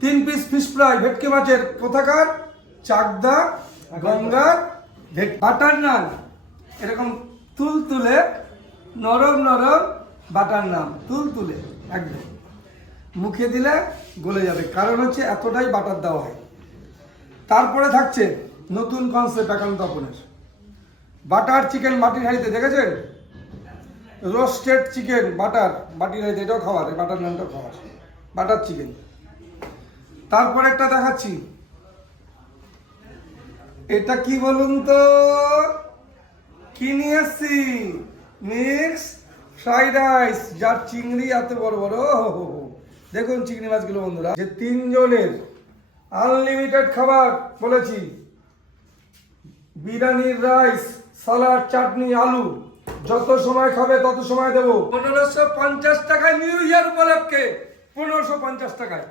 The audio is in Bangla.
3 পিস ফিশ ফ্রাই ভেটকি মাছের কোথাকার, চাকদা গঙ্গার। বাটার নান এরকম তুলতুলে নরম নরম বাটার নান, তুলতুলে একদম মুখে দিলে গলে যাবে, কারণ হচ্ছে এতটাই বাটার দেওয়া হয়। তারপরে থাকছে নতুন কনসেপ্ট এখন তপনের, বাটার চিকেন মাটির হাঁড়িতে, দেখেছেন? রোস্টেড চিকেন বাটার মাটির হাঁড়িতে, এটাও খাওয়ার, বাটার নানটাও খাওয়ার, বাটার চিকেন। তারপরে একটা দেখাচ্ছি, এটা কি বলুন তো, কি নিয়ে এসছি, মিক্স ফ্রাইড রাইস, যার চিংড়ি এত বড় বড়। দেখুন চিংড়ি মাছগুলো বন্ধুরা, যে 3 জনের আনলিমিটেড খাবার বলেছি, বিরিয়ানির রাইস, সালাড, চাটনি, আলু, যত সময় খাবে তত সময় দেবো। 1550 টাকায়, নিউ ইয়ার উপলক্ষে 1550 টাকায়।